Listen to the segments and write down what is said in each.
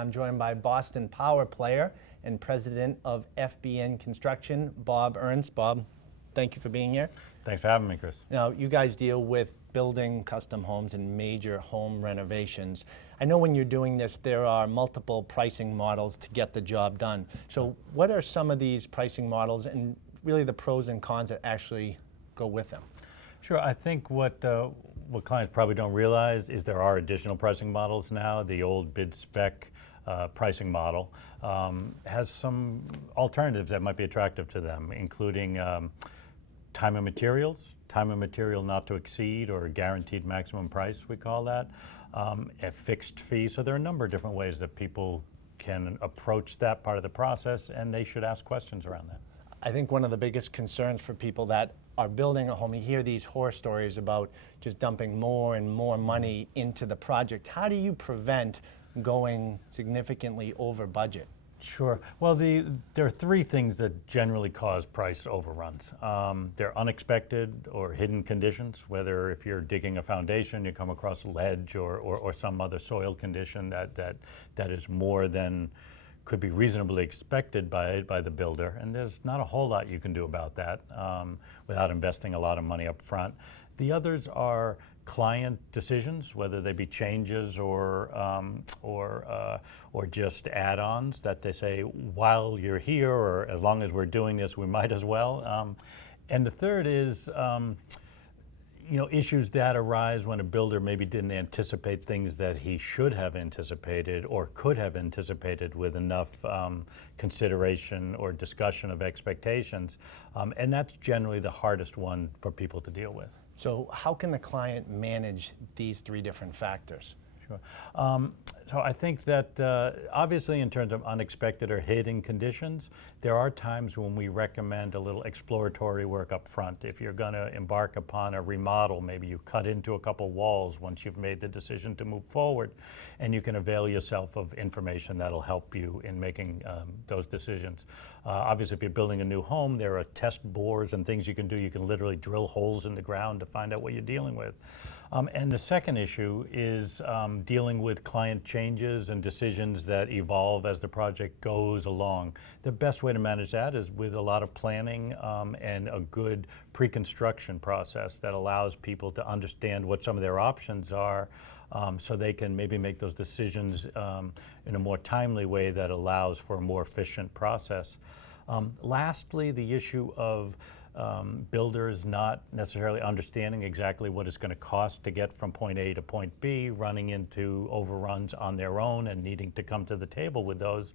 I'm joined by Boston Power Player and President of FBN Construction, Bob Ernst. Bob, thank you for being here. Thanks for having me, Chris. Now, you guys deal with building custom homes and major home renovations. I know when you're doing this, there are multiple pricing models to get the job done. So what are some of these pricing models and really the pros and cons that actually go with them? Sure, I think what clients probably don't realize is there are additional pricing models now. The old bid spec pricing model has some alternatives that might be attractive to them, including time and material not to exceed, or guaranteed maximum price, we call that, a fixed fee. So there are a number of different ways that people can approach that part of the process, and they should ask questions around that. I think one of the biggest concerns for people that are building a home, you hear these horror stories about just dumping more and more money into the project. How do you prevent going significantly over budget? Sure. Well, there are three things that generally cause price overruns. They're unexpected or hidden conditions, whether if you're digging a foundation, you come across ledge or some other soil condition that is more than could be reasonably expected by the builder, and there's not a whole lot you can do about that without investing a lot of money up front. The others are client decisions, whether they be changes or just add-ons that they say, while you're here or as long as we're doing this, we might as well. And the third is issues that arise when a builder maybe didn't anticipate things that he should have anticipated or could have anticipated with enough consideration or discussion of expectations. And that's generally the hardest one for people to deal with. So how can the client manage these three different factors? Sure. So I think that obviously in terms of unexpected or hidden conditions, there are times when we recommend a little exploratory work up front. If you're going to embark upon a remodel, maybe you cut into a couple walls once you've made the decision to move forward, and you can avail yourself of information that'll help you in making those decisions. Obviously, if you're building a new home, there are test bores and things you can do. You can literally drill holes in the ground to find out what you're dealing with. And the second issue is dealing with client changes and decisions that evolve as the project goes along. The best way to manage that is with a lot of planning and a good pre-construction process that allows people to understand what some of their options are, so they can maybe make those decisions in a more timely way that allows for a more efficient process. Lastly, the issue of builders not necessarily understanding exactly what it's going to cost to get from point A to point B, running into overruns on their own and needing to come to the table with those.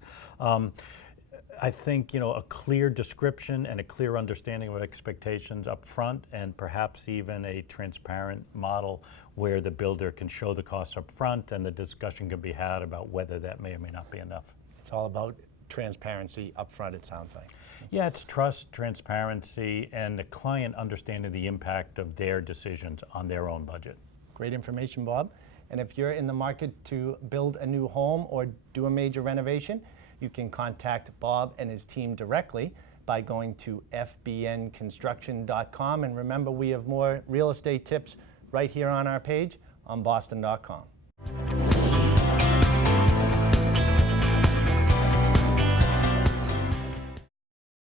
I think a clear description and a clear understanding of expectations up front, and perhaps even a transparent model where the builder can show the costs up front and the discussion can be had about whether that may or may not be enough. It's all about transparency up front, it sounds like. Yeah, it's trust, transparency, and the client understanding the impact of their decisions on their own budget. Great information, Bob. And if you're in the market to build a new home or do a major renovation, you can contact Bob and his team directly by going to fbnconstruction.com. And remember, we have more real estate tips right here on our page on boston.com.